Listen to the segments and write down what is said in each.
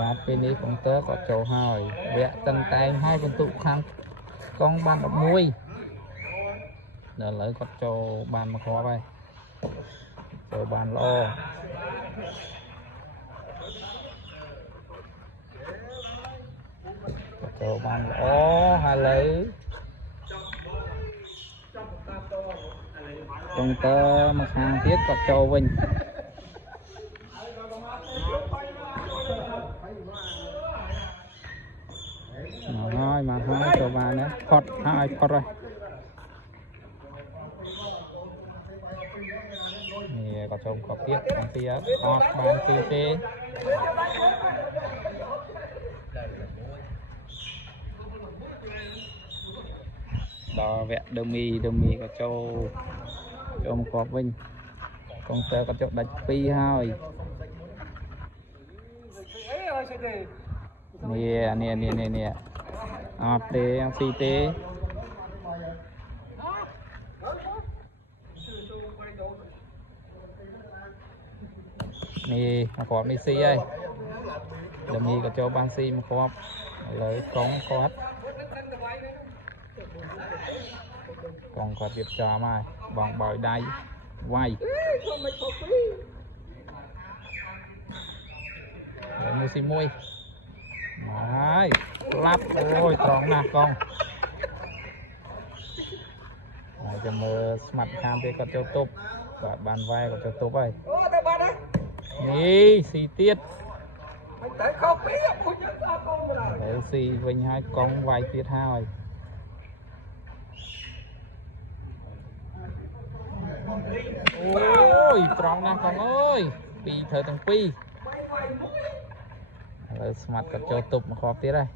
បាទពេលនេះកុងទ័រក៏ចូលហើយវគ្គតឹងតែងហើយបន្ទុកខាងកង់បាន11ដល់ឥឡូវគាត់ចូលបានមកគ្រាប់ហើយចូលបានល្អចូលបានល្អហើយឥឡូវកុងទ័រមកខាងទៀតគាត់ចូលវិញមកហើយចូលបានណាផុតហើយផុតហើយនេះក៏ចូលក៏ទៀតខាងទៀតអត់បានទីទេដល់វគ្គដឺមីក៏ចូលមកគ្រាប់វិញកុងទ័រក៏ចុះដាច់2ហើយនេះអត់ទេអត់ស៊ីទេនេះមកគ្រាប់នេះស៊ីហើយដឺមីក៏ចូលបានស៊ីមកគ្រាប់ឥឡូវកង់គាត់រៀបចំហើយបងបោយដៃវាយមួយស៊ីមួយមកហើយក្លាប់អូយត្រង់ណាស់កង់ហើយចាំមើលស្មាត់ខាងទៀតគាត់ចូលទប់បាទបានវាយគាត់ចូលទប់ហើយនេះស៊ីទៀតហើយស៊ីវិញហើយកង់វាយទៀតហើយអូយត្រង់ណាស់កង់អើយពីរត្រូវទាំងពីរហើយស្មាត់ក៏ចូលទប់មកគ្រាប់ទៀតហើយ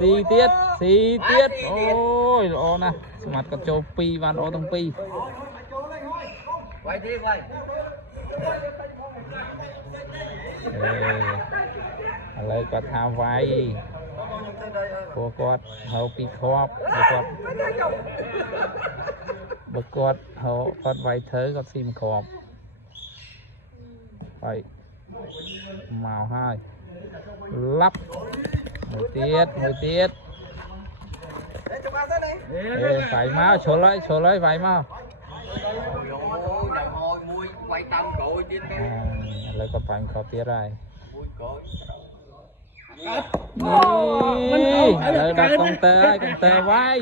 ស៊ីទៀតអូយល្អណាស់ស្មាត់ក៏ចូល2បានល្អទាំងពីរវាយទៀតវាយឥឡូវគាត់ថាវាយព្រោះគាត់ហៅពីគ្រាប់បើគាត់ហៅគាត់វាយធ្វើគាត់ស៊ីមកគ្រាប់ហើយមកហើយឡាប់មួយទៀតវាយមកឈុលហើយវាយមកមួយវាយតាមក្រួយទៀតឥឡូវគាត់បាញ់គ្រាប់ទៀតហើយមួយក្រួយនេះឥឡូវដាក់កុងទ័រហើយកុងទ័រវាយ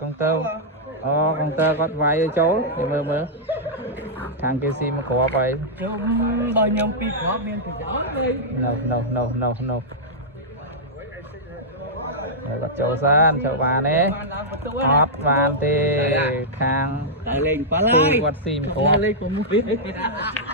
កុងទ័រគាត់វាយចូលឲ្យមើលខាងគេស៊ីមកគ្រាប់ហើយបើខ្ញុំពីរគ្រាប់មានប្រយោជន៍ទេនៅគាត់ចូលសានចូលបានទេអត់បានទេខាងតែលេង7ហើយគាត់ស៊ីមកគ្រាប់លេង6